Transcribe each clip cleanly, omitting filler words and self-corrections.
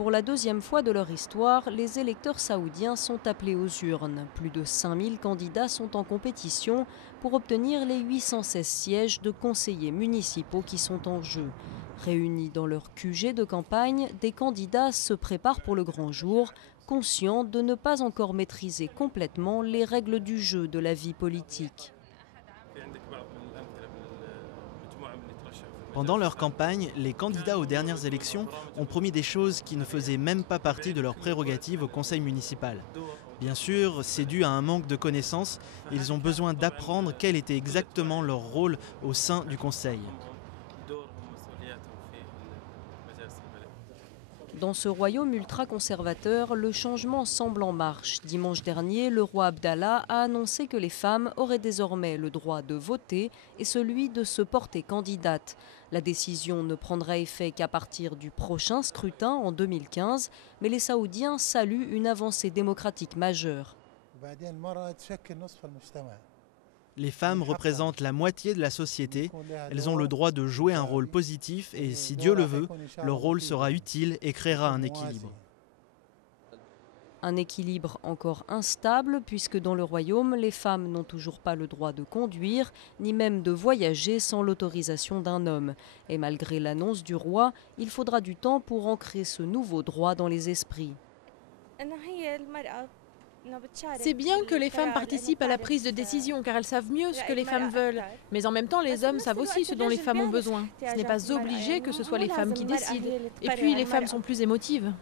Pour la deuxième fois de leur histoire, les électeurs saoudiens sont appelés aux urnes. Plus de 5000 candidats sont en compétition pour obtenir les 816 sièges de conseillers municipaux qui sont en jeu. Réunis dans leur QG de campagne, des candidats se préparent pour le grand jour, conscients de ne pas encore maîtriser complètement les règles du jeu de la vie politique. Pendant leur campagne, les candidats aux dernières élections ont promis des choses qui ne faisaient même pas partie de leurs prérogatives au conseil municipal. Bien sûr, c'est dû à un manque de connaissances. Ils ont besoin d'apprendre quel était exactement leur rôle au sein du conseil. Dans ce royaume ultra-conservateur, le changement semble en marche. Dimanche dernier, le roi Abdallah a annoncé que les femmes auraient désormais le droit de voter et celui de se porter candidate. La décision ne prendra effet qu'à partir du prochain scrutin en 2015, mais les Saoudiens saluent une avancée démocratique majeure. Les femmes représentent la moitié de la société. Elles ont le droit de jouer un rôle positif et, si Dieu le veut, leur rôle sera utile et créera un équilibre. Un équilibre encore instable puisque dans le royaume, les femmes n'ont toujours pas le droit de conduire, ni même de voyager sans l'autorisation d'un homme. Et malgré l'annonce du roi, il faudra du temps pour ancrer ce nouveau droit dans les esprits. C'est bien que les femmes participent à la prise de décision car elles savent mieux ce que les femmes veulent. Mais en même temps, les hommes savent aussi ce dont les femmes ont besoin. Ce n'est pas obligé que ce soit les femmes qui décident. Et puis, les femmes sont plus émotives.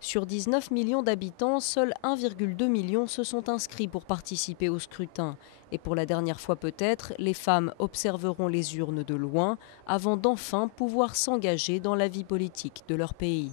Sur 19 millions d'habitants, seuls 1,2 million se sont inscrits pour participer au scrutin. Et pour la dernière fois peut-être, les femmes observeront les urnes de loin avant d'enfin pouvoir s'engager dans la vie politique de leur pays.